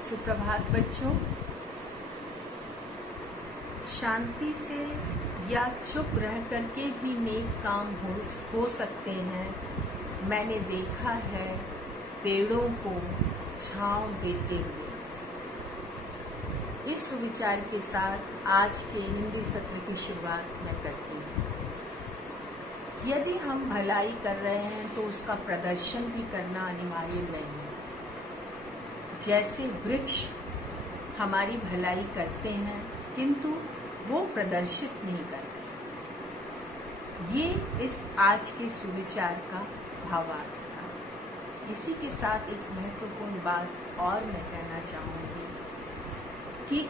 सुप्रभात बच्चों। शांति से या चुप रह करके भी नेक काम हो सकते हैं। मैंने देखा है पेड़ों को छांव देते हुए। इस सुविचार के साथ आज के हिंदी सत्र की शुरुआत मैं करती हूँ। यदि हम भलाई कर रहे हैं तो उसका प्रदर्शन भी करना अनिवार्य नहीं है। जैसे वृक्ष हमारी भलाई करते हैं किंतु वो प्रदर्शित नहीं करते। ये इस आज के सुविचार का भावार्थ था। इसी के साथ एक महत्वपूर्ण बात और मैं कहना चाहूँगी कि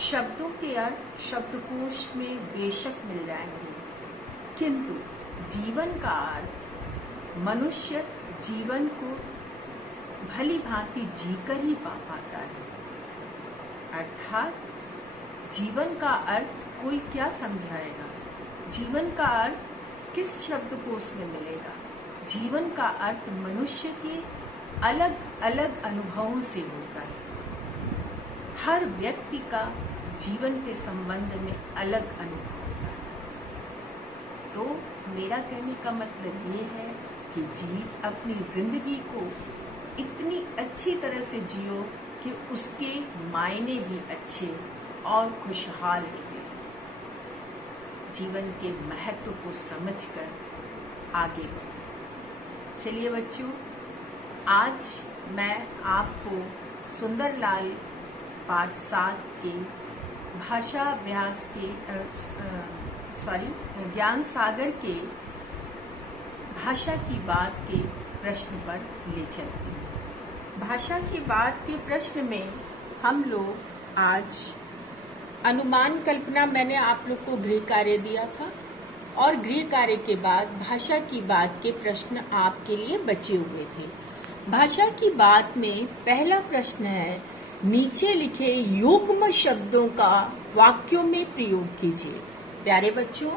शब्दों के अर्थ शब्दकोश में बेशक मिल जाएंगे, किंतु जीवन का अर्थ मनुष्य जीवन को भली भांति जीकर ही पा पाता है। अर्थात जीवन का अर्थ कोई क्या समझाएगा? जीवन का अर्थ किस शब्दकोश में मिलेगा? जीवन का अर्थ मनुष्य के अलग अलग अनुभवों से होता है। हर व्यक्ति का जीवन के संबंध में अलग अनुभव होता है। तो मेरा कहने का मतलब ये है कि अपनी जिंदगी को इतनी अच्छी तरह से जियो कि उसके मायने भी अच्छे और खुशहाल निकले। जीवन के महत्व को समझकर आगे बढ़ो। चलिए बच्चों, आज मैं आपको सुंदरलाल पाठ 7 के भाषा अभ्यास के ज्ञान सागर के भाषा की बात के प्रश्न पर ले चलते हैं। भाषा की बात के प्रश्न में हम लोग आज अनुमान कल्पना, मैंने आप लोग को गृह कार्य दिया था और गृह कार्य के बाद भाषा की बात के प्रश्न आपके लिए बचे हुए थे। भाषा की बात में पहला प्रश्न है, नीचे लिखे युग्म शब्दों का वाक्यों में प्रयोग कीजिए। प्यारे बच्चों,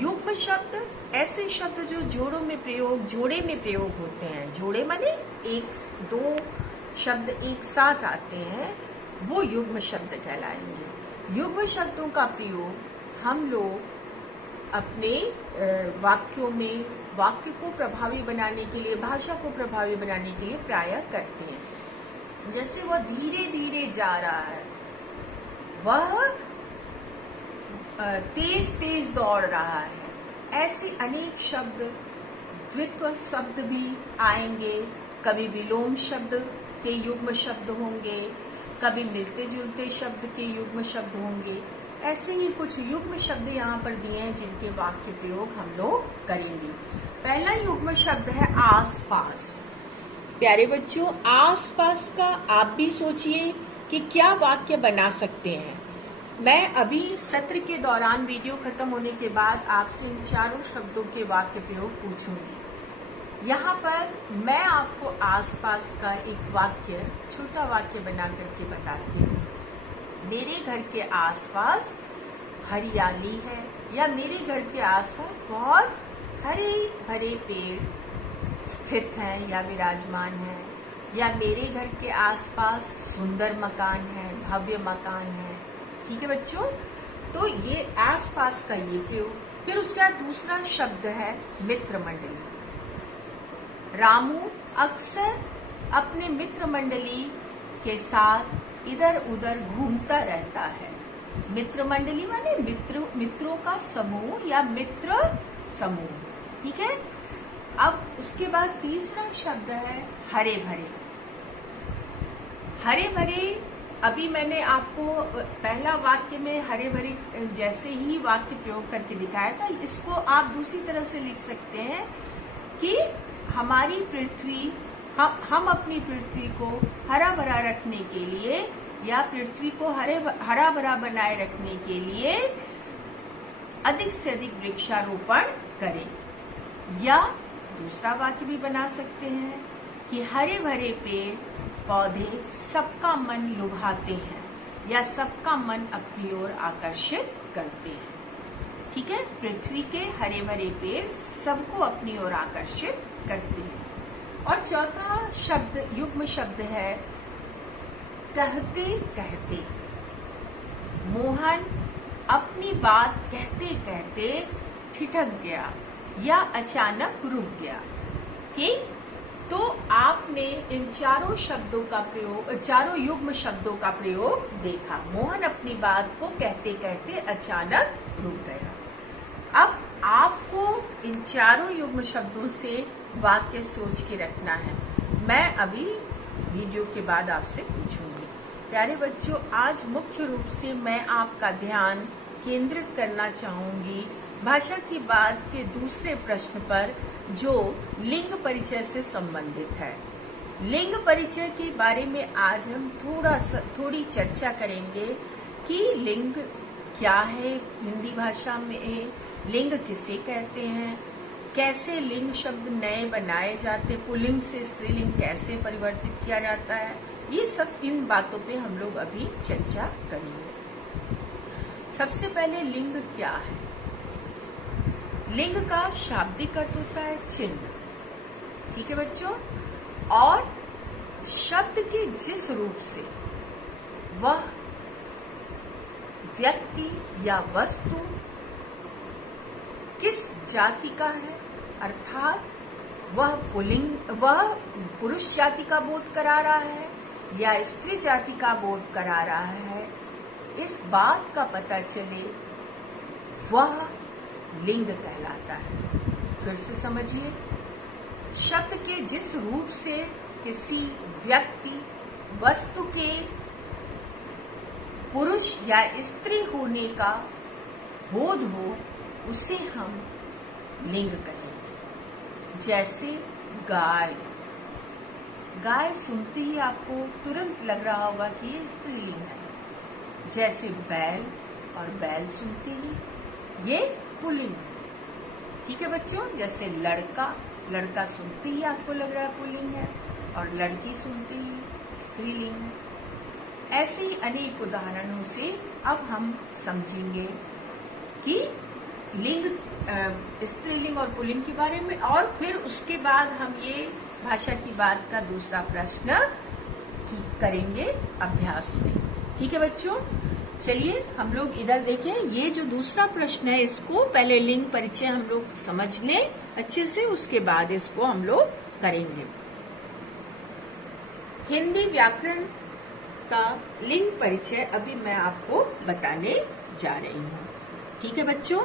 युग्म शब्द ऐसे शब्द जो जोड़े में प्रयोग होते हैं। जोड़े माने एक दो शब्द एक साथ आते हैं, वो युग्म शब्द कहलाएंगे। युग्म शब्दों का प्रयोग हम लोग अपने वाक्यों में वाक्य को प्रभावी बनाने के लिए, भाषा को प्रभावी बनाने के लिए प्रायः करते हैं। जैसे वह धीरे धीरे जा रहा है, वह तेज तेज दौड़ रहा है। ऐसे अनेक शब्द, द्वित्व शब्द भी आएंगे। कभी विलोम शब्द के युग्म शब्द होंगे, कभी मिलते जुलते शब्द के युग्म शब्द होंगे। ऐसे ही कुछ युग्म शब्द यहाँ पर दिए हैं जिनके वाक्य प्रयोग हम लोग करेंगे। पहला युग्म शब्द है आसपास। प्यारे बच्चों, आसपास का आप भी सोचिए कि क्या वाक्य बना सकते हैं। मैं अभी सत्र के दौरान वीडियो खत्म होने के बाद आपसे इन चारों शब्दों के वाक्य प्रयोग पूछूंगी। यहाँ पर मैं आपको आसपास का एक वाक्य, छोटा वाक्य बना करके बताती हूँ। मेरे घर के आसपास हरियाली है, या मेरे घर के आसपास बहुत हरे भरे पेड़ स्थित हैं या विराजमान हैं, या मेरे घर के आसपास सुंदर मकान है, भव्य मकान है। ठीक है बच्चों, तो ये आसपास का ये प्रयोग। फिर उसका दूसरा शब्द है मित्र मंडली। रामू अक्सर अपने मित्र मंडली के साथ इधर उधर घूमता रहता है। मित्र मंडली माने मित्रों का समूह या मित्र समूह। ठीक है। अब उसके बाद तीसरा शब्द है हरे भरे। हरे भरे, अभी मैंने आपको पहला वाक्य में हरे भरे जैसे ही वाक्य प्रयोग करके दिखाया था। इसको आप दूसरी तरह से लिख सकते हैं कि हमारी पृथ्वी, हम अपनी पृथ्वी को हरा भरा रखने के लिए या पृथ्वी को हरा भरा बनाए रखने के लिए अधिक से अधिक वृक्षारोपण करें। या दूसरा वाक्य भी बना सकते हैं कि हरे भरे पेड़ पौधे सबका मन लुभाते हैं या सबका मन अपनी ओर आकर्षित करते हैं। ठीक है, पृथ्वी के हरे भरे पेड़ सबको अपनी ओर आकर्षित करते हैं। और चौथा शब्द युग्म शब्द है कहते कहते। मोहन अपनी बात कहते कहते ठिठक गया या अचानक रुक गया। ठीक, तो आपने इन चारों शब्दों का प्रयोग, चारों युग्म शब्दों का प्रयोग देखा। मोहन अपनी बात को कहते कहते अचानक रुक गया। अब आपको इन चारों युग्म शब्दों से वाक्य सोच के रखना है। मैं अभी वीडियो के बाद आपसे पूछूंगी। प्यारे बच्चों, आज मुख्य रूप से मैं आपका ध्यान केंद्रित करना चाहूंगी भाषा की बात के दूसरे प्रश्न पर, जो लिंग परिचय से संबंधित है। लिंग परिचय के बारे में आज हम थोड़ी चर्चा करेंगे कि लिंग क्या है, हिंदी भाषा में लिंग किसे कहते हैं, कैसे लिंग शब्द नए बनाए जाते, पुल्लिंग से स्त्रीलिंग कैसे परिवर्तित किया जाता है। ये सब इन बातों पे हम लोग अभी चर्चा करेंगे। सबसे पहले लिंग क्या है? लिंग का शाब्दिक अर्थ होता है चिन्ह। ठीक है बच्चों, और शब्द के जिस रूप से वह व्यक्ति या वस्तु किस जाति का है, अर्थात वह पुरुष जाति का बोध करा रहा है या स्त्री जाति का बोध करा रहा है, इस बात का पता चले वह लिंग कहलाता है। फिर से समझिए, शब्द के जिस रूप से किसी व्यक्ति वस्तु के पुरुष या स्त्री होने का बोध हो, उसे हम लिंग कहेंगे। जैसे गाय, गाय सुनते ही आपको तुरंत लग रहा होगा कि ये स्त्रीलिंग है। जैसे बैल, और बैल सुनते ही ये पुल्लिंग है। ठीक है बच्चों, जैसे लड़का, लड़का सुनते ही आपको लग रहा है पुल्लिंग है, और लड़की सुनते ही स्त्रीलिंग है। ऐसे ही अनेक उदाहरणों से अब हम समझेंगे कि लिंग, स्त्रीलिंग और पुल्लिंग के बारे में, और फिर उसके बाद हम ये भाषा की बात का दूसरा प्रश्न करेंगे अभ्यास में। ठीक है बच्चों, चलिए हम लोग इधर देखें। ये जो दूसरा प्रश्न है, इसको पहले लिंग परिचय हम लोग समझ लें अच्छे से, उसके बाद इसको हम लोग करेंगे। हिंदी व्याकरण का लिंग परिचय अभी मैं आपको बताने जा रही हूँ। ठीक है बच्चों,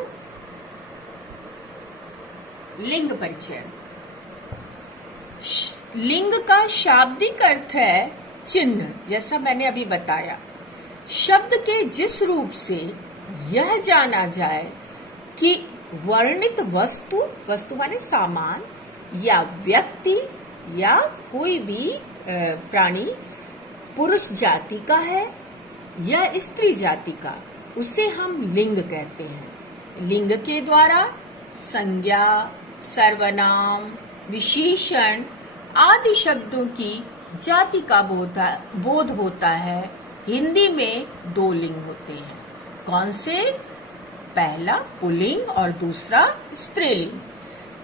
लिंग परिचय। लिंग का शाब्दिक अर्थ है चिन्ह, जैसा मैंने अभी बताया। शब्द के जिस रूप से यह जाना जाए कि वर्णित वस्तु, वस्तु माने सामान, या व्यक्ति या कोई भी प्राणी पुरुष जाति का है या स्त्री जाति का, उसे हम लिंग कहते हैं। लिंग के द्वारा संज्ञा, सर्वनाम, विशेषण आदि शब्दों की जाति का बोध होता है। हिंदी में दो लिंग होते हैं। कौन से? पहला पुल्लिंग और दूसरा स्त्रीलिंग।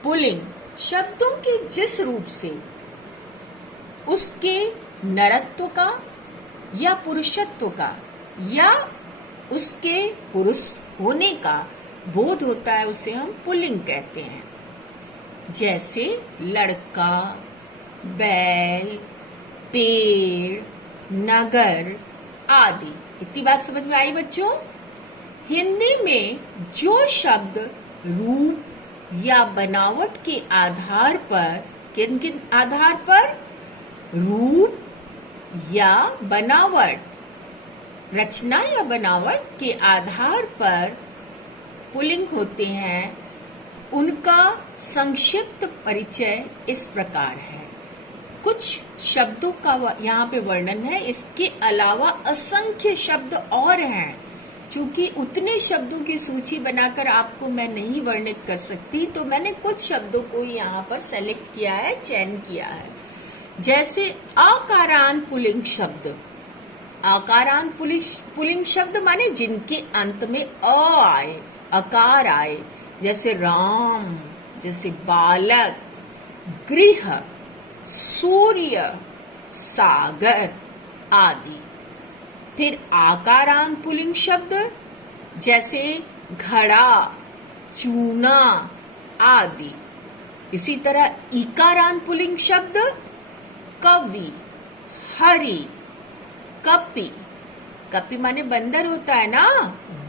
पुल्लिंग शब्दों के जिस रूप से उसके नरत्व का या पुरुषत्व का या उसके पुरुष होने का बोध होता है, उसे हम पुल्लिंग कहते हैं। जैसे लड़का, बैल, पेड़, नगर आदि। इतनी बात समझ में आई बच्चों? हिंदी में जो शब्द रूप या बनावट के आधार पर, किन किन आधार पर? रूप या बनावट, रचना या बनावट के आधार पर पुल्लिंग होते हैं, उनका संक्षिप्त परिचय इस प्रकार है। कुछ शब्दों का यहाँ पे वर्णन है, इसके अलावा असंख्य शब्द और हैं। चूंकि उतने शब्दों की सूची बनाकर आपको मैं नहीं वर्णित कर सकती, तो मैंने कुछ शब्दों को यहाँ पर सेलेक्ट किया है, चयन किया है। जैसे आकारांत पुल्लिंग शब्द। आकारांत पुल्लिंग शब्द माने जिनके अंत में अ आए, अकार आए। जैसे राम, जैसे बालक, गृह, सूर्य, सागर आदि। फिर आकारांत पुल्लिंग शब्द जैसे घड़ा, चूना आदि। इसी तरह इकारांत पुल्लिंग शब्द कवि, हरि, कपि। कपि माने बंदर होता है ना,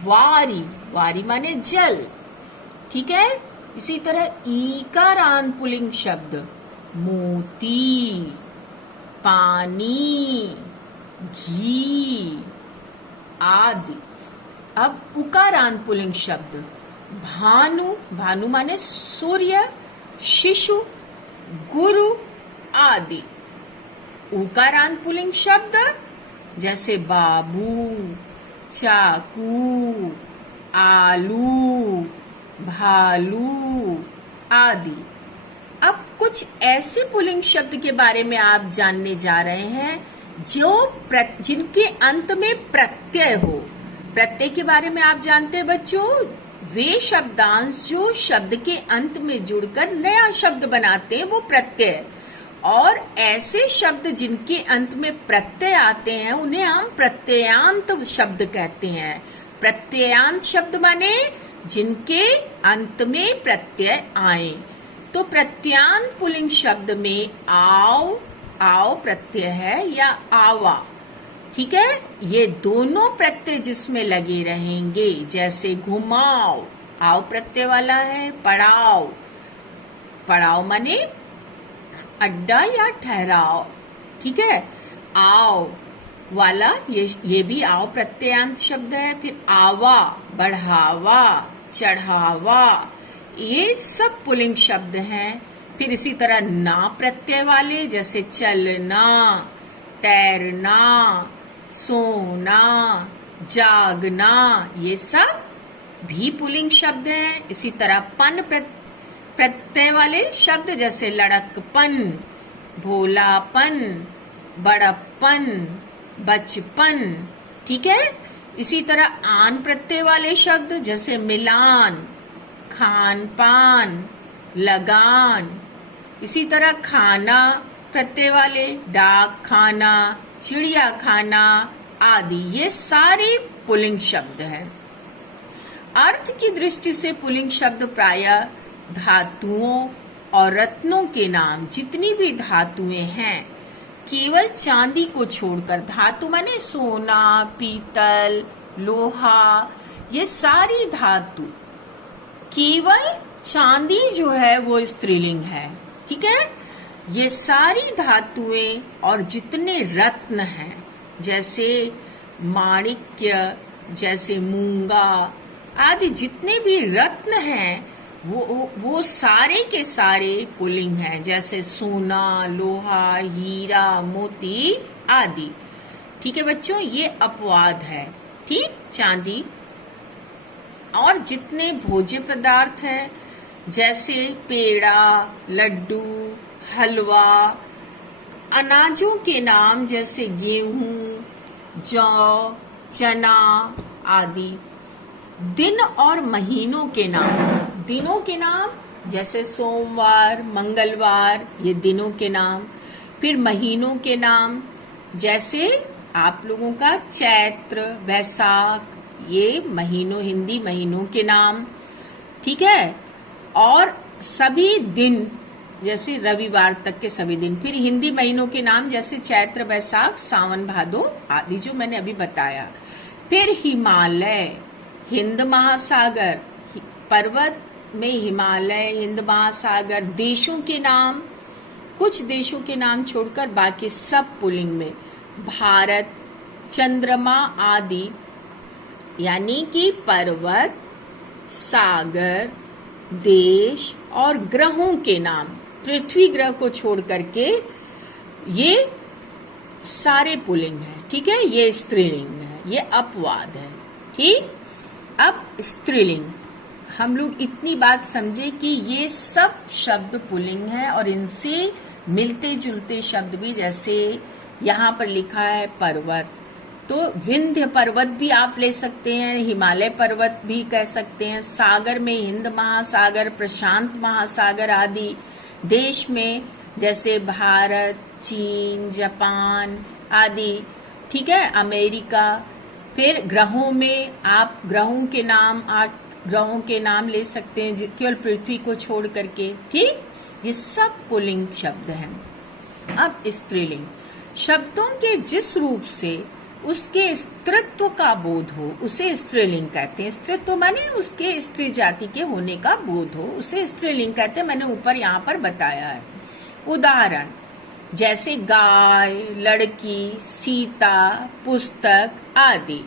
वारी, वारी माने जल, ठीक है। इसी तरह ईकारांत पुल्लिंग शब्द मोती, पानी, घी आदि। अब उकारांत पुल्लिंग शब्द भानु, भानु माने सूर्य, शिशु, गुरु आदि। उकारांत पुल्लिंग शब्द जैसे बाबू, चाकू, आलू, भालू आदि। अब कुछ ऐसे पुल्लिंग शब्द के बारे में आप जानने जा रहे हैं जिनके अंत में प्रत्यय हो। प्रत्यय के बारे में आप जानते हैं बच्चों, वे शब्दांश जो शब्द के अंत में जुड़कर नया शब्द बनाते हैं वो प्रत्यय। और ऐसे शब्द जिनके अंत में प्रत्यय आते हैं उन्हें हम प्रत्ययांत शब्द कहते हैं। प्रत्ययांत शब्द माने जिनके अंत में प्रत्यय आए। तो प्रत्ययांत पुल्लिंग शब्द में आओ, आओ प्रत्यय है या आवा, ठीक है। ये दोनों प्रत्यय जिसमें लगे रहेंगे, जैसे घुमाओ, आओ प्रत्यय वाला है। पड़ाओ, पड़ाओ माने अड्डा या ठहराव, ठीक है। आओ वाला ये भी आओ प्रत्ययांत शब्द है। फिर आवा, बढ़ावा, चढ़ावा, ये सब पुल्लिंग शब्द हैं। फिर इसी तरह ना प्रत्यय वाले जैसे चलना, तैरना, सोना, जागना, ये सब भी पुल्लिंग शब्द हैं। इसी तरह पन प्रत्यय वाले शब्द जैसे लड़कपन, भोलापन, बड़प्पन, बचपन, ठीक है। इसी तरह आन प्रत्यय वाले शब्द जैसे मिलान, खान पान, लगान। इसी तरह खाना प्रत्यय वाले डाक खाना, चिड़िया खाना आदि, ये सारे पुल्लिंग शब्द हैं। अर्थ की दृष्टि से पुल्लिंग शब्द प्रायः धातुओं और रत्नों के नाम, जितनी भी धातुएं हैं केवल चांदी को छोड़कर, धातु माने सोना, पीतल, लोहा, ये सारी धातु, केवल चांदी जो है वो स्त्रीलिंग है, ठीक है। ये सारी धातुएं और जितने रत्न हैं जैसे माणिक्य, जैसे मूंगा आदि, जितने भी रत्न हैं वो सारे के सारे पुल्लिंग हैं, जैसे सोना, लोहा, हीरा, मोती आदि, ठीक है बच्चों। ये अपवाद है, ठीक। चांदी और जितने भोज्य पदार्थ हैं जैसे पेड़ा, लड्डू, हलवा, अनाजों के नाम जैसे गेहूं, जौ, चना आदि। दिन और महीनों के नाम, दिनों के नाम जैसे सोमवार, मंगलवार, ये दिनों के नाम। फिर महीनों के नाम जैसे आप लोगों का चैत्र, वैशाख, ये महीनों, हिंदी महीनों के नाम, ठीक है। और सभी दिन जैसे रविवार तक के सभी दिन। फिर हिंदी महीनों के नाम जैसे चैत्र, वैशाख, सावन, भादो आदि जो मैंने अभी बताया। फिर हिमालय, हिंद महासागर, पर्वत में हिमालय, हिंद महासागर। देशों के नाम, कुछ देशों के नाम छोड़कर बाकी सब पुल्लिंग में। भारत, चंद्रमा आदि, यानी कि पर्वत, सागर, देश और ग्रहों के नाम, पृथ्वी ग्रह को छोड़ करके ये सारे पुल्लिंग है, ठीक है। ये स्त्रीलिंग है, ये अपवाद है, ठीक। अब स्त्रीलिंग, हम लोग इतनी बात समझे कि ये सब शब्द पुल्लिंग है और इनसे मिलते जुलते शब्द भी, जैसे यहाँ पर लिखा है पर्वत, तो विंध्य पर्वत भी आप ले सकते हैं, हिमालय पर्वत भी कह सकते हैं। सागर में हिंद महासागर, प्रशांत महासागर आदि। देश में जैसे भारत, चीन, जापान आदि। ठीक है, अमेरिका। फिर ग्रहों में आप ग्रहों के नाम 8 ग्रहों के नाम ले सकते हैं केवल पृथ्वी को छोड़ करके, ठीक। ये सब पुल्लिंग शब्द हैं। अब स्त्रीलिंग शब्दों के जिस रूप से उसके स्त्रीत्व का बोध हो उसे स्त्रीलिंग कहते हैं। स्त्रीत्व माने उसके स्त्री जाति के होने का बोध हो उसे स्त्रीलिंग कहते हैं। मैंने ऊपर यहाँ पर बताया है। उदाहरण जैसे गाय, लड़की, सीता, पुस्तक आदि।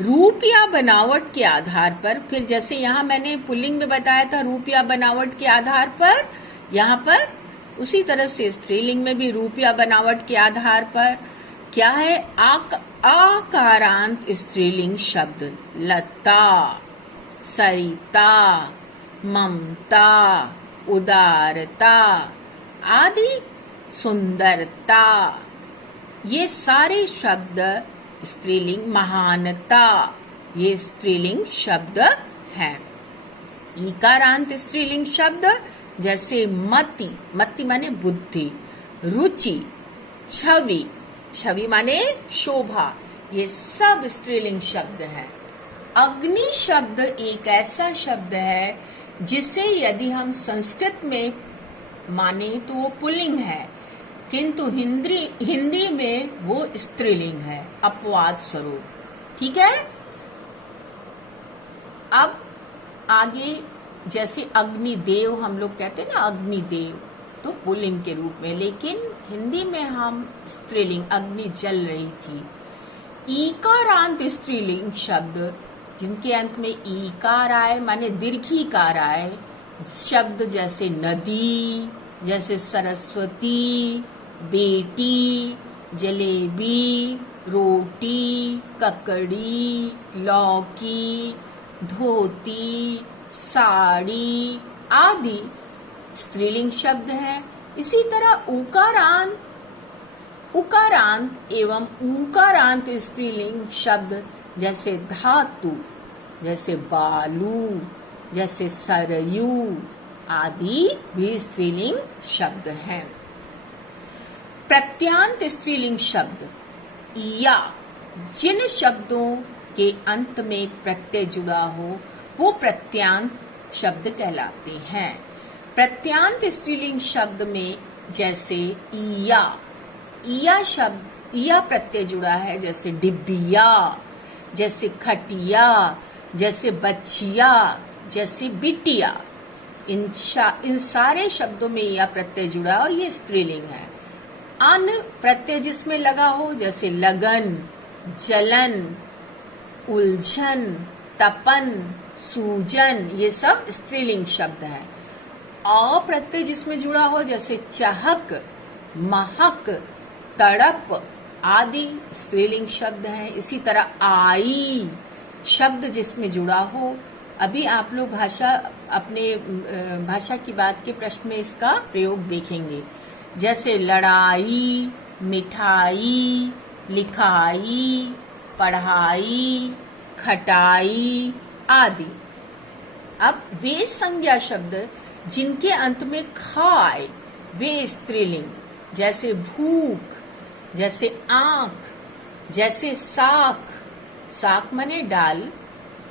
रूप या बनावट के आधार पर, फिर जैसे यहाँ मैंने पुल्लिंग में बताया था रूप या बनावट के आधार पर, यहाँ पर उसी तरह से स्त्रीलिंग में भी रूप या बनावट के आधार पर क्या है, आकारांत स्त्रीलिंग शब्द लता, सरिता, ममता, उदारता आदि, सुंदरता, ये सारे शब्द स्त्रीलिंग, महानता, ये स्त्रीलिंग शब्द हैं। ईकारांत स्त्रीलिंग शब्द जैसे मति, मति माने बुद्धि, रुचि, छवि, छवि माने शोभा, ये सब स्त्रीलिंग शब्द हैं। अग्नि शब्द एक ऐसा शब्द है जिसे यदि हम संस्कृत में माने तो वो पुल्लिंग है, किंतु हिंदी में वो स्त्रीलिंग है अपवाद स्वरूप, ठीक है। अब आगे जैसे अग्निदेव हम लोग कहते हैं ना, अग्निदेव तो पुल्लिंग के रूप में, लेकिन हिंदी में हम स्त्रीलिंग अग्नि जल रही थी। ईकारांत स्त्रीलिंग शब्द जिनके अंत में ईकार आए माने दीर्घीकार आए शब्द जैसे नदी, जैसे सरस्वती, बेटी, जलेबी, रोटी, ककड़ी, लौकी, धोती, साड़ी आदि स्त्रीलिंग शब्द हैं। इसी तरह उकारांत एवं ऊकारांत स्त्रीलिंग शब्द जैसे धातु, जैसे बालू, जैसे सरयू आदि भी स्त्रीलिंग शब्द हैं। प्रत्यांत स्त्रीलिंग शब्द या जिन शब्दों के अंत में प्रत्यय जुड़ा हो वो प्रत्यांत शब्द कहलाते हैं। प्रत्यांत स्त्रीलिंग शब्द में जैसे ईया शब्द, ईया प्रत्यय जुड़ा है, जैसे डिब्बिया, जैसे खटिया, जैसे बच्चिया, जैसे बिटिया, इन सारे शब्दों में ईया प्रत्यय जुड़ा और ये स्त्रीलिंग है। अन प्रत्यय जिसमें लगा हो जैसे लगन, जलन, उलझन, तपन, सूजन, ये सब स्त्रीलिंग शब्द है। अ प्रत्यय जिसमें जुड़ा हो जैसे चहक, महक, तड़प आदि स्त्रीलिंग शब्द हैं। इसी तरह आई शब्द जिसमें जुड़ा हो, अभी आप लोग अपने भाषा की बात के प्रश्न में इसका प्रयोग देखेंगे, जैसे लड़ाई, मिठाई, लिखाई, पढ़ाई, खटाई आदि। अब वे संज्ञा शब्द जिनके अंत में खा आए वे स्त्रीलिंग, जैसे भूख, जैसे आंख, जैसे साख, साख माने डाल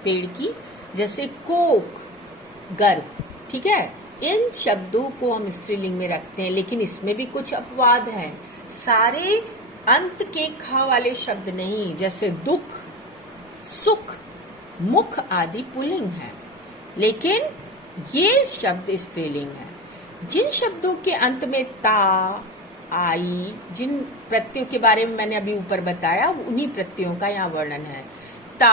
पेड़ की, जैसे कोक, गर्भ, ठीक है। इन शब्दों को हम स्त्रीलिंग में रखते हैं, लेकिन इसमें भी कुछ अपवाद हैं। सारे अंत के खा वाले शब्द नहीं, जैसे दुख, सुख, मुख आदि पुल्लिंग है, लेकिन ये शब्द स्त्रीलिंग है। जिन शब्दों के अंत में ता, आई, जिन प्रत्ययों के बारे में मैंने अभी ऊपर बताया उन्हीं प्रत्ययों का यहाँ वर्णन है। ता,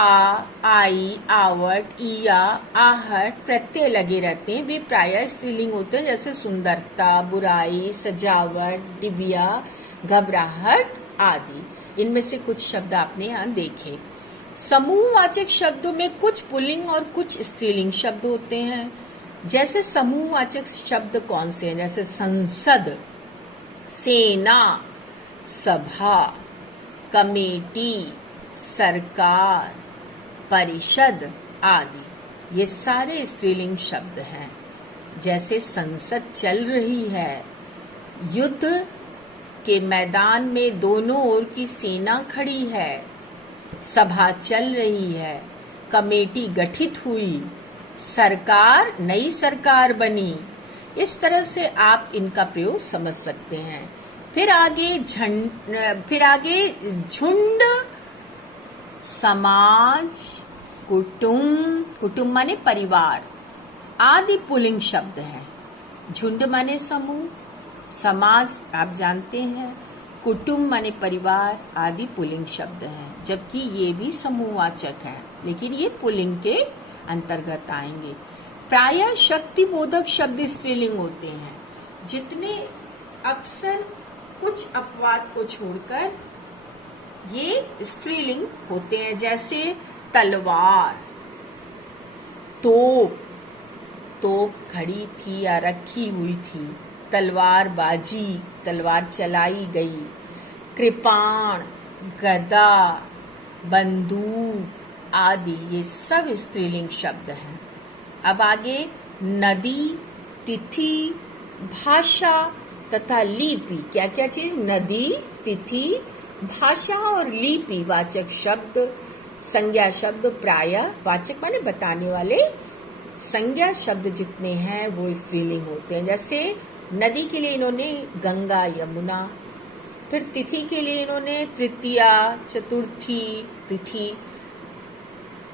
आई, आवट, इया, आहट प्रत्यय लगे रहते हैं, वे प्रायः स्त्रीलिंग होते हैं, जैसे सुंदरता, बुराई, सजावट, डिबिया, घबराहट आदि। इनमें से कुछ शब्द आपने यहाँ देखे। समूहवाचक शब्दों में कुछ पुल्लिंग और कुछ स्त्रीलिंग शब्द होते हैं। जैसे समूहवाचक शब्द कौन से हैं, जैसे संसद, सेना, सभा, कमेटी, सरकार, परिषद आदि, ये सारे स्त्रीलिंग शब्द हैं। जैसे संसद चल रही है, युद्ध के मैदान में दोनों ओर की सेना खड़ी है, सभा चल रही है, कमेटी गठित हुई, सरकार नई सरकार बनी। इस तरह से आप इनका प्रयोग समझ सकते हैं। फिर आगे झुंड, समाज, कुटुंब माने परिवार आदि पुल्लिंग शब्द हैं। झुंड माने समूह, समाज आप जानते हैं, कुटुंब माने परिवार आदि पुल्लिंग शब्द हैं, जबकि ये भी समूहवाचक हैं, लेकिन ये पुल्लिंग के अंतर्गत आएंगे। प्रायः शक्तिबोधक शब्द स्त्रीलिंग होते हैं। जितने अक्सर कुछ अपवाद को छोड़कर ये स्त्रीलिंग होते हैं, जैसे तलवार, तोप खड़ी थी या रखी हुई थी, तलवारबाजी, तलवार चलाई गई, कृपाण, गदा, बंदूक आदि ये सब स्त्रीलिंग शब्द हैं। अब आगे नदी, तिथि, भाषा तथा लिपि, क्या क्या चीज? नदी, तिथि, भाषा और लिपि वाचक शब्द, संज्ञा शब्द प्रायः वाचक माने बताने वाले, संज्ञा शब्द जितने हैं वो स्त्रीलिंग होते हैं। जैसे नदी के लिए इन्होंने गंगा, यमुना। फिर तिथि के लिए इन्होंने तृतीया, चतुर्थी तिथि,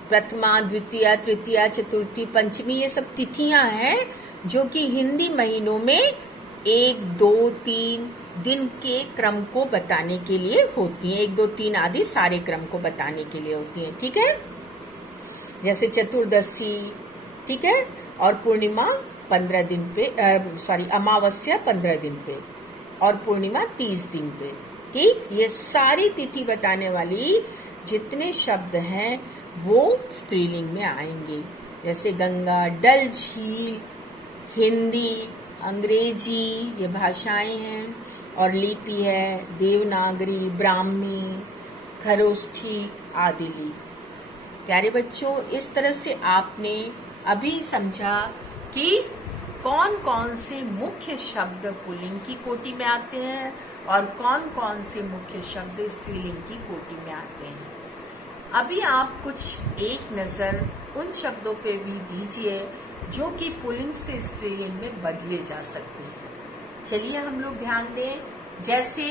प्रथमा, द्वितीया, तृतीया, चतुर्थी, पंचमी, ये सब तिथियां हैं जो कि हिंदी महीनों में 1, 2, 3 दिन के क्रम को बताने के लिए होती हैं। 1, 2, 3 आदि सारे क्रम को बताने के लिए होती हैं, ठीक है। जैसे चतुर्दशी, ठीक है, और पूर्णिमा 15 दिन पे, अमावस्या 15 दिन पे और पूर्णिमा 30 दिन पे, ठीक। ये सारी तिथि बताने वाली जितने शब्द हैं वो स्त्रीलिंग में आएंगे। जैसे गंगा, डल झील, हिंदी, अंग्रेजी ये भाषाएं हैं, और लिपि है देवनागरी, ब्राह्मी, खरोष्ठी आदि लिपि। प्यारे बच्चों, इस तरह से आपने अभी समझा कि कौन कौन से मुख्य शब्द पुल्लिंग की कोटि में आते हैं और कौन कौन से मुख्य शब्द स्त्रीलिंग की कोटि में आते हैं। अभी आप कुछ एक नजर उन शब्दों पे भी दीजिए जो कि पुल्लिंग से स्त्रीलिंग में बदले जा सकते हैं। चलिए हम लोग ध्यान दें। जैसे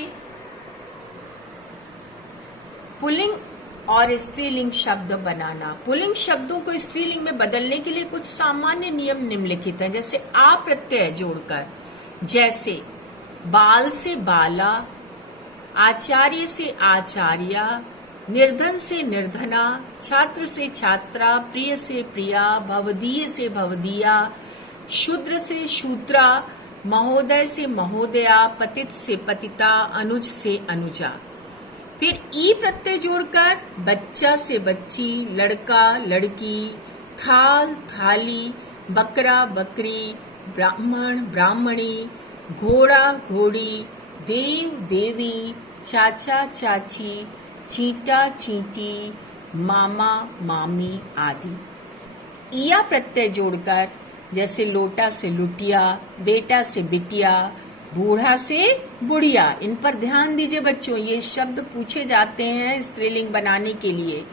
पुल्लिंग और स्त्रीलिंग शब्द बनाना। पुल्लिंग शब्दों को स्त्रीलिंग में बदलने के लिए कुछ सामान्य नियम निम्नलिखित हैं। जैसे आ प्रत्यय जोड़कर, जैसे बाल से बाला, आचार्य से आचार्या, निर्धन से निर्धना, छात्र से छात्रा, प्रिय से प्रिया, भवदीय से भवदीया, शूद्र से शूद्रा, महोदय से महोदया, पतित से पतिता, अनुज से अनुजा। फिर ई प्रत्यय जोड़कर बच्चा से बच्ची, लड़का लड़की, थाल थाली, बकरा बकरी, ब्राह्मण ब्राह्मणी, घोड़ा घोड़ी, देव देवी, चाचा चाची, चींटा चींटी, मामा मामी आदि। इया प्रत्यय जोड़कर जैसे लोटा से लुटिया, बेटा से बिटिया, बूढ़ा से बुढ़िया। इन पर ध्यान दीजिए बच्चों, ये शब्द पूछे जाते हैं स्त्रीलिंग बनाने के लिए,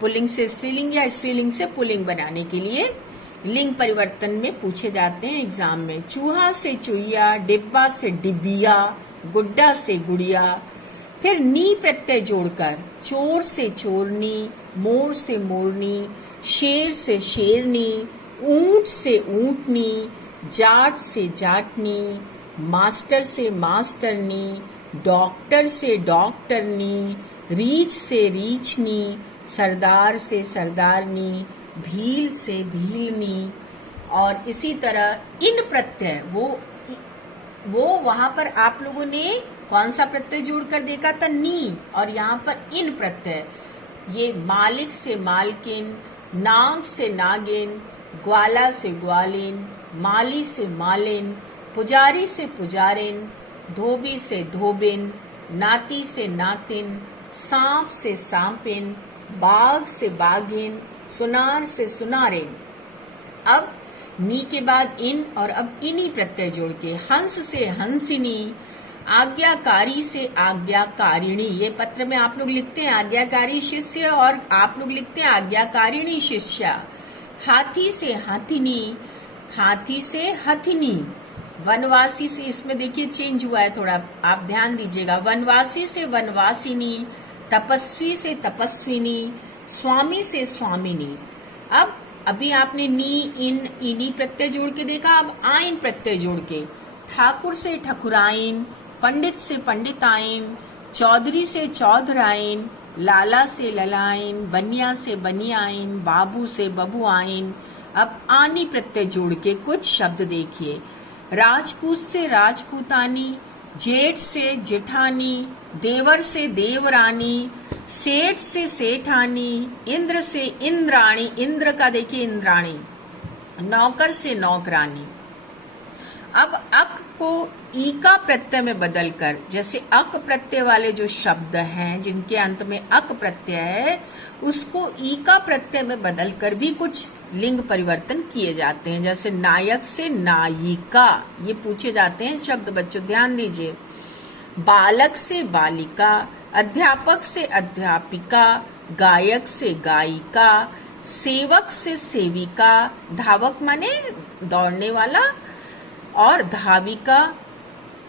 पुल्लिंग से स्त्रीलिंग या स्त्रीलिंग से पुल्लिंग बनाने के लिए लिंग परिवर्तन में पूछे जाते हैं एग्जाम में। चूहा से चुहिया, डिब्बा से डिबिया, गुड्डा से गुड़िया। फिर नी प्रत्यय जोड़कर चोर से चोरनी, मोर से मोरनी, शेर से शेरनी, ऊंट से ऊंटनी, जाट से जाटनी, मास्टर से मास्टरनी, डॉक्टर से डॉक्टरनी, रीछ से रीछनी, सरदार से सरदारनी, भील से भीलनी। और इसी तरह इन प्रत्यय वो वहां पर आप लोगों ने कौन सा प्रत्यय जोड़कर देखा था? नी। और यहाँ पर इन प्रत्यय, ये मालिक से मालकिन, नाग से नागिन, ग्वाला से ग्वालिन, माली से मालिन, पुजारी से पुजारिन, धोबी से धोबिन, नाती से नातिन, सांप से सांपिन, बाघ से बाघिन, सुनार से सुनारिन। अब नी के बाद इन और अब इनी प्रत्यय जोड़ के हंस से हंसिनी, आज्ञाकारी से आज्ञाकारिणी, ये पत्र में आप लोग लिखते हैं आज्ञाकारी शिष्य और आप लोग लिखते हैं आज्ञाकारिणी शिष्या। हाथी से हाथिनी, हाथी से हथिनी। वनवासी से, इसमें देखिए चेंज हुआ है थोड़ा, आप ध्यान दीजिएगा। वनवासी से वनवासिनी, तपस्वी से तपस्विनी, स्वामी से स्वामिनी। अब अभी आपने नी इन इनी प्रत्यय जोड़ के देखा, अब आइन प्रत्यय जोड़ के। ठाकुर से ठकुराइन, पंडित से पंडिताइन, चौधरी से चौधराइन, लाला से ललाइन, बनिया से बनियाइन, बाबू से बबुआइन। अब आनी प्रत्यय जोड़ के कुछ शब्द देखिए। राजपूत से राजपूतानी, जेठ से जेठानी, देवर से देवरानी, सेठ से सेठानी, इंद्र से इंद्राणी, इंद्र का देखिए इंद्राणी, नौकर से नौकरानी। अब अक को ई का प्रत्यय में बदलकर, जैसे अक प्रत्यय वाले जो शब्द हैं जिनके अंत में अक प्रत्यय है, उसको ई का प्रत्यय में बदलकर भी कुछ लिंग परिवर्तन किए जाते हैं। जैसे नायक से नायिका, ये पूछे जाते हैं शब्द, बच्चों ध्यान दीजिए। बालक से बालिका, अध्यापक से अध्यापिका, गायक से गायिका, सेवक से सेविका, धावक माने दौड़ने वाला, और धाविका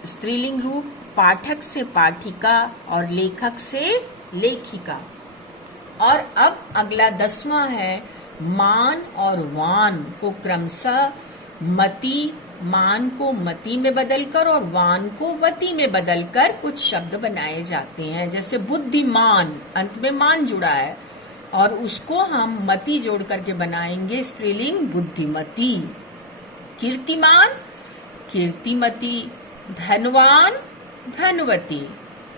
स्त्रीलिंग रूप, पाठक से पाठिका और लेखक से लेखिका। और अब अगला 10वां है मान और वान को क्रमशः मति, मान को मति में बदलकर और वान को वति में बदलकर कुछ शब्द बनाए जाते हैं। जैसे बुद्धिमान, अंत में मान जुड़ा है और उसको हम मति जोड़ करके बनाएंगे स्त्रीलिंग बुद्धिमती। कीर्तिमान कीर्तिमती, धनवान धनवती,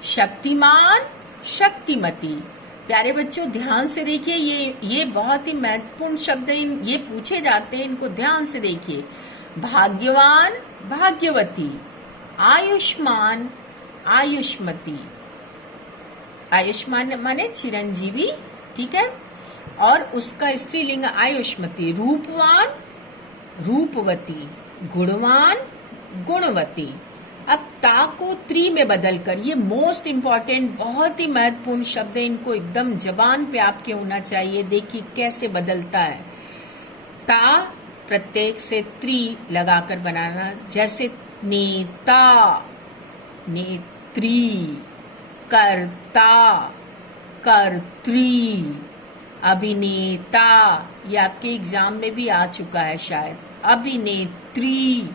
शक्तिमान शक्तिमती। प्यारे बच्चों ध्यान से देखिए, ये बहुत ही महत्वपूर्ण शब्द हैं, ये पूछे जाते हैं, इनको ध्यान से देखिए। भाग्यवान भाग्यवती, आयुष्मान आयुष्मती, आयुष्मान माने चिरंजीवी, ठीक है, और उसका स्त्रीलिंग आयुष्मती। रूपवान रूपवती, गुणवान गुणवती। अब ता को त्री में बदलकर, ये मोस्ट इम्पॉर्टेंट बहुत ही महत्वपूर्ण शब्द है, इनको एकदम जबान पे आपके होना चाहिए। देखिए कैसे बदलता है। ता प्रत्येक से त्री लगाकर बनाना, जैसे नेता नेत्री, कर्ता कर्त्री, अभिनेता, ये आपके एग्जाम में भी आ चुका है शायद, अभिनेत्री।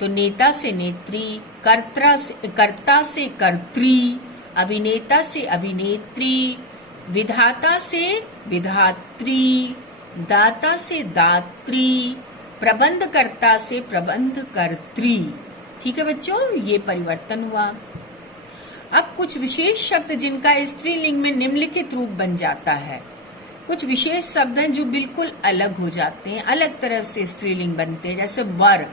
तो नेता से नेत्री, कर्ता से कर्त्री, अभिनेता से अभिनेत्री, विधाता से विधात्री, दाता से दात्री, प्रबंधकर्ता से प्रबंधकर्त्री। ठीक है बच्चों, ये परिवर्तन हुआ। अब कुछ विशेष शब्द जिनका स्त्रीलिंग में निम्नलिखित रूप बन जाता है। कुछ विशेष शब्द हैं जो बिल्कुल अलग हो जाते हैं, अलग तरह से स्त्रीलिंग बनते हैं। जैसे वर,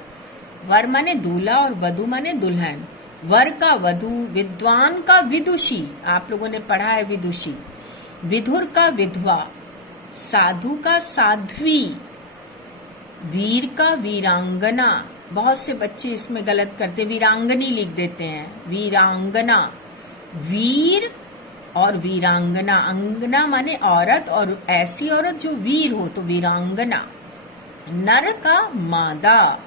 वर माने दूल्हा और वधु माने दुल्हन। वर का वधु, विद्वान का विदुषी, आप लोगों ने पढ़ा है विदुषी। विधुर का विधवा, साधु का साध्वी, वीर का वीरांगना। बहुत से बच्चे इसमें गलत करते, वीरांगनी लिख देते हैं, वीरांगना। वीर और वीरांगना, अंगना माने औरत, और ऐसी औरत जो वीर हो तो वीरांगना। नर का मादा,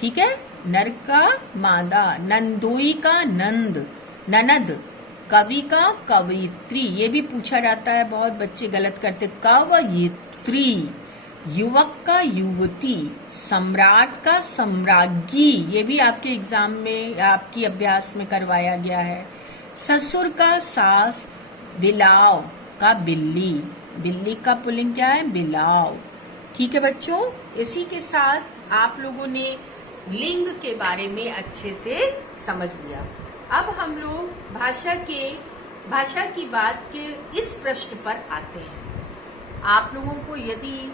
ठीक है, नर का मादा। नंदोई का नंद, ननद। कवि का कवित्री, ये भी पूछा जाता है, बहुत बच्चे गलत करते, कवयित्री। युवक का युवती, सम्राट का सम्राज्ञी, ये भी आपके एग्जाम में आपकी अभ्यास में करवाया गया है। ससुर का सास, बिलाव का बिल्ली, बिल्ली का पुल्लिंग क्या है, बिलाव। ठीक है बच्चों, इसी के साथ आप लोगों ने लिंग के बारे में अच्छे से समझ लिया। अब हम लोग भाषा की बात के इस प्रश्न पर आते हैं। आप लोगों को यदि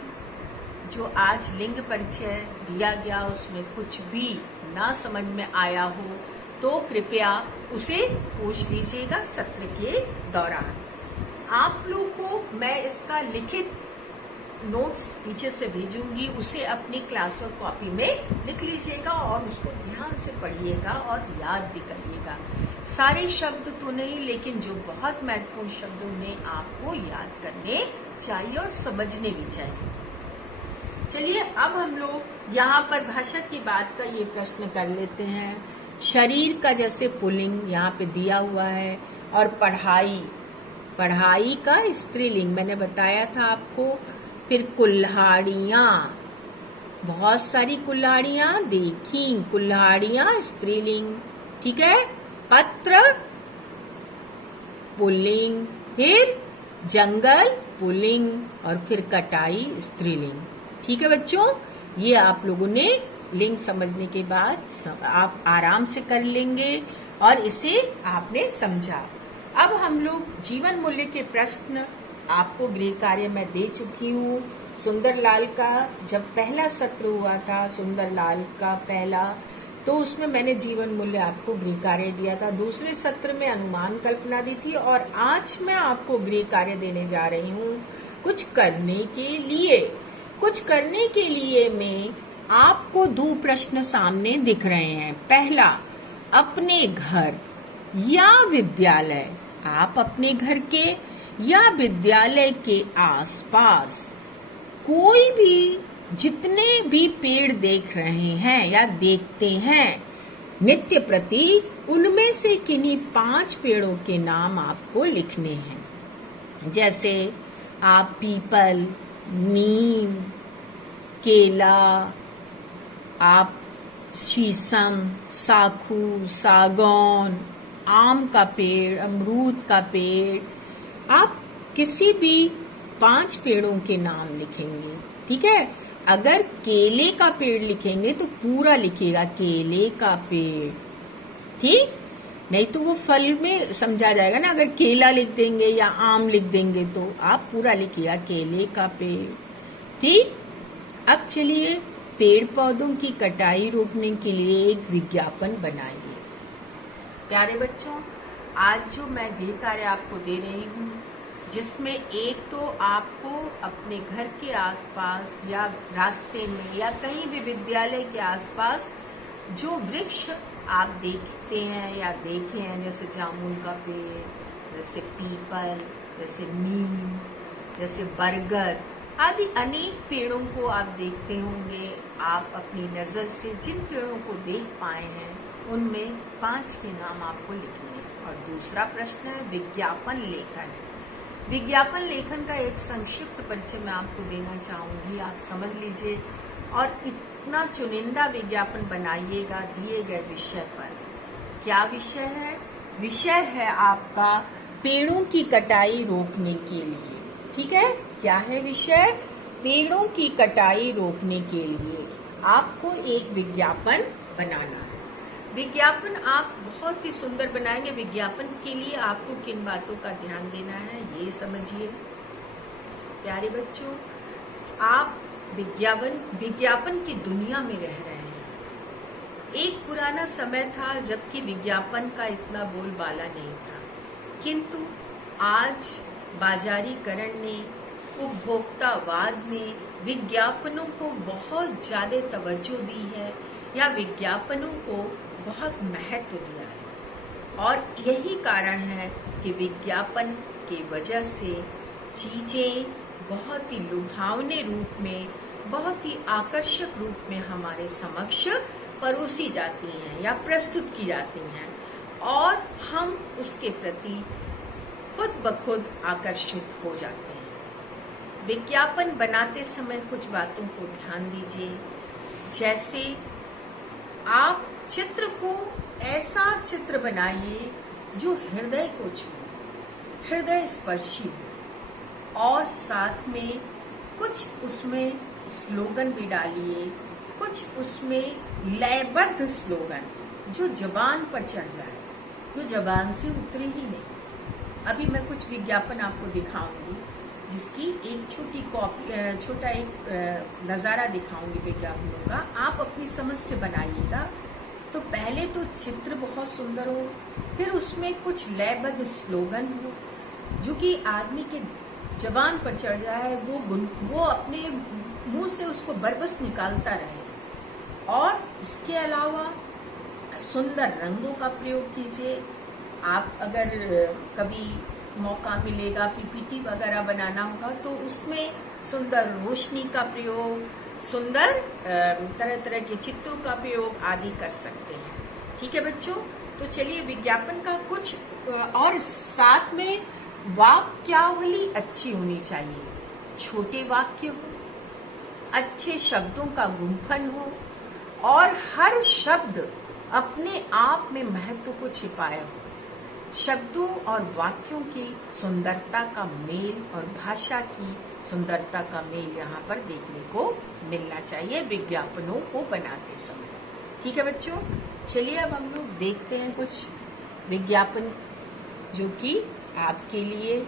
जो आज लिंग परिचय दिया गया उसमें कुछ भी ना समझ में आया हो तो कृपया उसे पूछ लीजिएगा सत्र के दौरान। आप लोग को मैं इसका लिखित नोट्स पीछे से भेजूंगी, उसे अपनी क्लास वर्क कॉपी में लिख लीजिएगा और उसको ध्यान से पढ़िएगा और याद भी करिएगा। सारे शब्द तो नहीं, लेकिन जो बहुत महत्वपूर्ण शब्द उन्हें आपको याद करने चाहिए और समझने भी चाहिए। चलिए अब हम लोग यहाँ पर भाषा की बात का ये प्रश्न कर लेते हैं। शरीर का जैसे पुल्लिंग यहाँ पे दिया हुआ है, और पढ़ाई, पढ़ाई का स्त्रीलिंग मैंने बताया था आपको। फिर कुल्हाड़ियाँ, बहुत सारी कुल्हाड़ियाँ देखी, कुल्हाड़ियाँ स्त्रीलिंग, ठीक है। पत्र पुल्लिंग, फिर जंगल पुल्लिंग, और फिर कटाई स्त्रीलिंग, ठीक है बच्चों। ये आप लोगों ने लिंग समझने के बाद आप आराम से कर लेंगे और इसे आपने समझा। अब हम लोग जीवन मूल्य के प्रश्न आपको गृह कार्य में दे चुकी हूँ। सुंदरलाल का जब पहला सत्र हुआ था, सुंदरलाल का पहला, तो उसमें मैंने जीवन मूल्य आपको गृह कार्य दिया था। दूसरे सत्र में अनुमान कल्पना दी थी, और आज मैं आपको गृह कार्य देने जा रही हूँ कुछ करने के लिए। कुछ करने के लिए में आपको दो प्रश्न सामने दिख रहे हैं। पहला, अपने घर या विद्यालय, आप अपने घर के या विद्यालय के आसपास कोई भी जितने भी पेड़ देख रहे हैं या देखते हैं नित्य प्रति, उनमें से किन्हीं 5 पेड़ों के नाम आपको लिखने हैं। जैसे आप पीपल, नीम, केला, आप शीशम, साखू, सागौन, आम का पेड़, अमरूद का पेड़, आप किसी भी 5 पेड़ों के नाम लिखेंगे, ठीक है। अगर केले का पेड़ लिखेंगे तो पूरा लिखिएगा केले का पेड़, ठीक, नहीं तो वो फल में समझा जाएगा ना। अगर केला लिख देंगे या आम लिख देंगे तो आप पूरा लिखिएगा केले का पेड़, ठीक। अब चलिए पेड़ पौधों की कटाई रोकने के लिए एक विज्ञापन बनाइए। प्यारे बच्चों, आज जो मैं गृह कार्य आपको दे रही हूँ, जिसमें एक तो आपको अपने घर के आसपास या रास्ते में या कहीं भी विद्यालय के आसपास जो वृक्ष आप देखते हैं या देखे हैं, जैसे जामुन का पेड़, जैसे पीपल, जैसे नीम, जैसे बरगद आदि अनेक पेड़ों को आप देखते होंगे। आप अपनी नज़र से जिन पेड़ों को देख पाए हैं उनमें 5 के नाम आपको लिखने हैं। और दूसरा प्रश्न है विज्ञापन लेखन। विज्ञापन लेखन का एक संक्षिप्त परिचय मैं आपको देना चाहूंगी, आप समझ लीजिए और इतना चुनिंदा विज्ञापन बनाइएगा दिए गए विषय पर। क्या विषय है? विषय है आपका पेड़ों की कटाई रोकने के लिए, ठीक है। क्या है विषय? पेड़ों की कटाई रोकने के लिए आपको एक विज्ञापन बनाना है। विज्ञापन आप बहुत ही सुंदर बनाएंगे। विज्ञापन के लिए आपको किन बातों का ध्यान देना है ये समझिए। प्यारे बच्चों, आप विज्ञापन की दुनिया में रह रहे हैं। एक पुराना समय था जबकि विज्ञापन का इतना बोलबाला नहीं था, किंतु आज बाजारीकरण ने, उपभोक्तावाद ने विज्ञापनों को बहुत ज्यादा तवज्जो दी है या विज्ञापनों को बहुत महत्व दिया है। और यही कारण है कि विज्ञापन की वजह से चीजें बहुत ही लुभावने रूप में, बहुत ही आकर्षक रूप में हमारे समक्ष परोसी जाती हैं या प्रस्तुत की जाती हैं और हम उसके प्रति खुद ब खुद आकर्षित हो जाते हैं। विज्ञापन बनाते समय कुछ बातों को ध्यान दीजिए। जैसे आप चित्र को ऐसा चित्र बनाइए जो हृदय को छूए, हृदय स्पर्शी हो, और साथ में कुछ उसमें स्लोगन भी डालिए, कुछ उसमें लयबद्ध स्लोगन जो जबान पर चढ़ जाए, जो जबान से उतरे ही नहीं। अभी मैं कुछ विज्ञापन आपको दिखाऊंगी जिसकी एक छोटा एक नज़ारा दिखाऊंगी विज्ञापनों का। आप अपनी समझ से बनाइएगा। तो पहले तो चित्र बहुत सुंदर हो, फिर उसमें कुछ लयबद्ध स्लोगन हो जो कि आदमी के जबान पर चढ़ जाए, वो अपने मुंह से उसको बरबस निकालता रहे। और इसके अलावा सुंदर रंगों का प्रयोग कीजिए। आप अगर कभी मौका मिलेगा पीपीटी वगैरह बनाना होगा तो उसमें सुंदर रोशनी का प्रयोग, सुंदर तरह तरह के चित्रों का प्रयोग आदि कर सकते हैं। ठीक है बच्चों, तो चलिए विज्ञापन का कुछ और साथ में वाक्यावली अच्छी होनी चाहिए। छोटे वाक्य हो, अच्छे शब्दों का गुंफन हो और हर शब्द अपने आप में महत्व को छिपाया हो। शब्दों और वाक्यों की सुंदरता का मेल और भाषा की सुंदरता का मेल यहाँ पर देखने को मिलना चाहिए विज्ञापनों को बनाते समय। ठीक है बच्चों, चलिए अब हम लोग देखते हैं कुछ विज्ञापन जो कि आपके लिए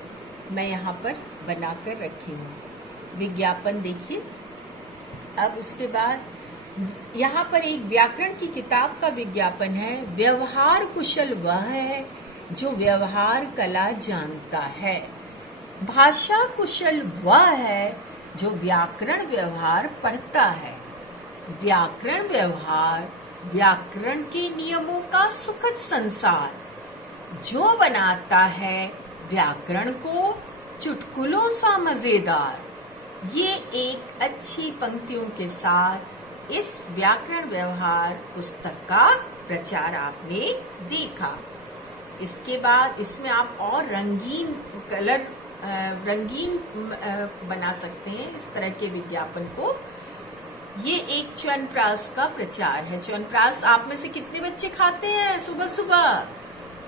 मैं यहाँ पर बनाकर रखी हूँ। विज्ञापन देखिए। अब उसके बाद यहाँ पर एक व्याकरण की किताब का विज्ञापन है। व्यवहार कुशल वह है जो व्यवहार कला जानता है। भाषा कुशल वह है जो व्याकरण व्यवहार पढ़ता है। व्याकरण व्यवहार, व्याकरण के नियमों का सुखद संसार जो बनाता है व्याकरण को चुटकुलों सा मजेदार। ये एक अच्छी पंक्तियों के साथ इस व्याकरण व्यवहार पुस्तक का प्रचार आपने देखा। इसके बाद इसमें आप और रंगीन बना सकते हैं इस तरह के विज्ञापन को। ये एक च्यवनप्राश का प्रचार है। च्यवनप्राश आप में से कितने बच्चे खाते हैं सुबह सुबह?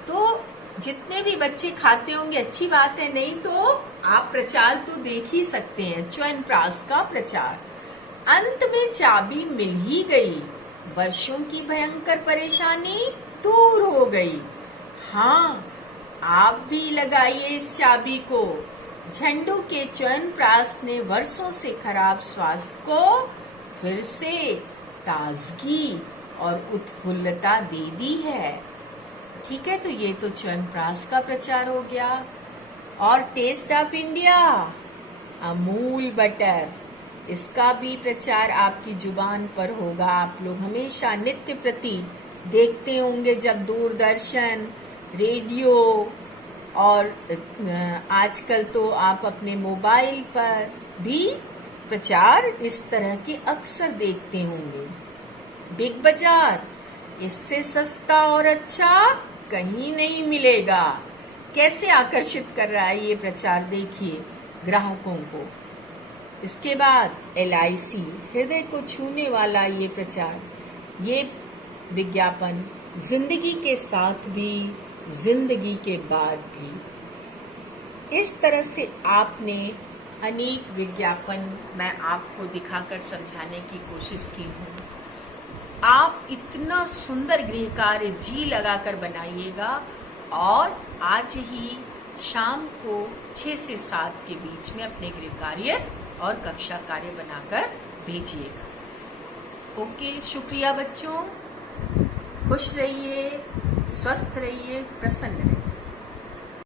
तो जितने भी बच्चे खाते होंगे अच्छी बात है, नहीं तो आप प्रचार तो देख ही सकते हैं। च्यवनप्राश का प्रचार। अंत में चाबी मिल ही गई, वर्षों की भयंकर परेशानी दूर हो गई। हाँ, आप भी लगाइए इस चाबी को। झंडू के च्यवनप्राश ने वर्षों से खराब स्वास्थ्य को फिर से ताजगी और उत्फुल्लता दे दी है। ठीक है, तो ये तो च्यवनप्राश का प्रचार हो गया। और taste of India, Amul butter, इसका भी प्रचार आपकी जुबान पर होगा। आप लोग हमेशा नित्य प्रति देखते होंगे जब दूरदर्शन, रेडियो और आजकल तो आप अपने मोबाइल पर भी प्रचार इस तरह के अक्सर देखते होंगे। बिग बाजार, इससे सस्ता और अच्छा कहीं नहीं मिलेगा। कैसे आकर्षित कर रहा है ये प्रचार, देखिए ग्राहकों को। इसके बाद LIC, हृदय को छूने वाला ये प्रचार, ये विज्ञापन जिंदगी के साथ भी जिंदगी के बाद भी। इस तरह से आपने अनेक विज्ञापन मैं आपको दिखाकर समझाने की कोशिश की हूँ। आप इतना सुंदर गृह कार्य जी लगाकर बनाइएगा और आज ही शाम को 6 से 7 के बीच में अपने गृह कार्य और कक्षा कार्य बनाकर भेजिएगा। ओके, शुक्रिया बच्चों। खुश रहिए, स्वस्थ रहिए, प्रसन्न रहिए।